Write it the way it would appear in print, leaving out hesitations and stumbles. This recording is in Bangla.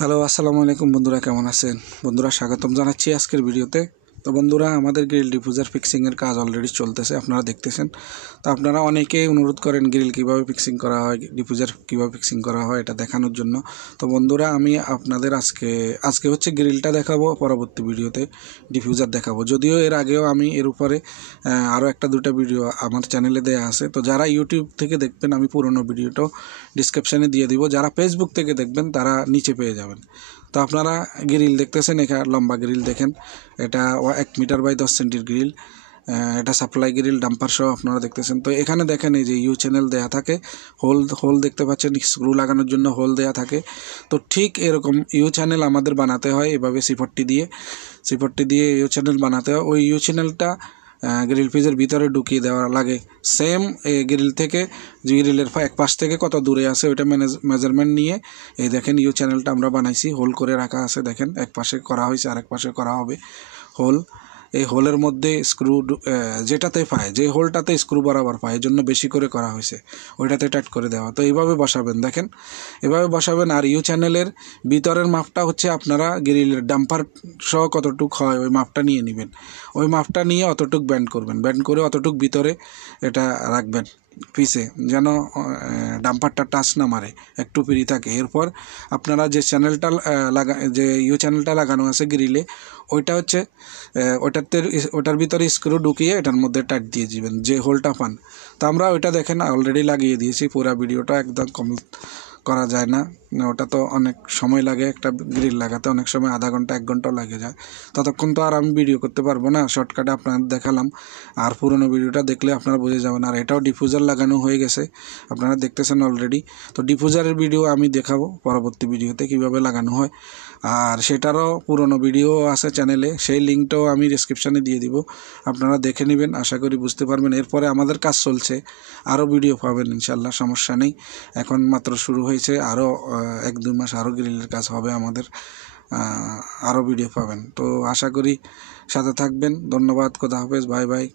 হ্যালো, আসসালামু আলাইকুম বন্ধুরা, কেমন আছেন? বন্ধুরা, স্বাগতম জানাচ্ছি আজকের ভিডিওতে। তো বন্ধুরা, আমাদের গ্রিল ডিফিউজার ফিক্সিংয়ের কাজ অলরেডি চলতেছে, আপনারা দেখতেছেন। তো আপনারা অনেকেই অনুরোধ করেন গ্রিল কীভাবে ফিক্সিং করা হয়, ডিফিউজার কীভাবে ফিক্সিং করা হয়, এটা দেখানোর জন্য। তো বন্ধুরা, আমি আপনাদের আজকে হচ্ছে গ্রিলটা দেখাবো, পরবর্তী ভিডিওতে ডিফিউজার দেখাবো। যদিও এর আগেও আমি এর উপরে আরও একটা দুটো ভিডিও আমার চ্যানেলে দেওয়া আছে। তো যারা ইউটিউব থেকে দেখবেন, আমি পুরোনো ভিডিওটাও ডিসক্রিপশানে দিয়ে দিব। যারা ফেসবুক থেকে দেখবেন তারা নিচে পেয়ে যাবেন। তো আপনারা গ্রিল দেখতেছেন, এখানে লম্বা গ্রিল দেখেন, এটা 1 মিটার বাই 10 সেন্টির গ্রিল। এটা সাপ্লাই গ্রিল ডাম্পার সহ আপনারা দেখতেছেন। তো এখানে দেখেন এই যে ইউ চ্যানেল দেয়া থাকে, হোল দেখতে পাচ্ছেন, স্ক্রু লাগানোর জন্য হোল দেয়া থাকে। তো ঠিক এরকম ইউ চ্যানেল আমাদের বানাতে হয় এভাবে সিপট্টি দিয়ে ইউ চ্যানেল বানাতে হয়। ওই ইউ চ্যানেলটা গ্রিল পিসের ভিতরে ঢুকিয়ে দেওয়া লাগে। সেম গ্রিল থেকে গ্রিলের এক পাশ থেকে কত দূরে আছে ওইটা মেজারমেন্ট নিয়ে এই দেখেন ইউ চ্যানেলটা আমরা বানাইছি, হোল করে রাখা আছে। দেখেন এক পাশে করা হয়েছে, আরেক পাশে করা হবে হোল। এই হোলের মধ্যে স্ক্রু যেটাতে পায়, যে হোলটাতে স্ক্রু বরাবর পায়, এই জন্য বেশি করে করা হয়েছে, ওইটাতে টাইট করে দেওয়া। তো এইভাবে বসাবেন, দেখেন এভাবে বসাবেন। আর ইউ চ্যানেলের ভিতরের মাপটা হচ্ছে আপনারা গ্রিলের ডাম্পার সহ কতটুক হয় ওই মাপটা নিয়ে নেবেন। ওই মাপটা নিয়ে অতটুক ব্যান্ড করবেন, ব্যান্ড করে অতটুক ভিতরে এটা রাখবেন পিসে, যেন ডাম্পারটা টাচ না মারে, একটু ফ্রি থাকে। এরপর আপনারা যে চ্যানেলটা যে ইউ চ্যানেলটা লাগানো আছে গ্রিলে, ওইটা হচ্ছে ওটার ভিতরে স্ক্রু ঢুকিয়ে এটার মধ্যে টাইট দিয়ে দিবেন, যে হোলটা পান। তো আমরা ওইটা দেখেন অলরেডি লাগিয়ে দিয়েছি। পুরো ভিডিওটা একদম করা যায় না, ওটা তো অনেক সময় লাগে, একটা গ্রিল লাগাতে অনেক সময় আধা ঘন্টা 1 ঘন্টাও লাগে যায়। ততক্ষণ তো আর আমি ভিডিও করতে পারবো না, শর্টকাটে আপনাদের দেখালাম। আর পুরোনো ভিডিওটা দেখলে আপনারা বুঝে যাবেন। আর এটাও ডিফিউজার লাগানো হয়ে গেছে, আপনারা দেখতেছেন অলরেডি। তো ডিফিউজারের ভিডিও আমি দেখাবো পরবর্তী ভিডিওতে কীভাবে লাগানো হয়। আর সেটারও পুরোনো ভিডিও আছে চ্যানেলে, সেই লিঙ্কটাও আমি ডিসক্রিপশানে দিয়ে দিব, আপনারা দেখে নেবেন, আশা করি বুঝতে পারবেন। এরপরে আমাদের কাজ চলছে, আরও ভিডিও পাবেন ইনশাল্লাহ, সমস্যা নেই। এখন মাত্র শুরু হয়েছে, আরও 1-2 মাস আরও গ্রিলের কাজ হবে আমাদের, আরও ভিডিও পাবেন। তো আশা করি সাথে থাকবেন। ধন্যবাদ, খোদা হাফেজ, বাই বাই।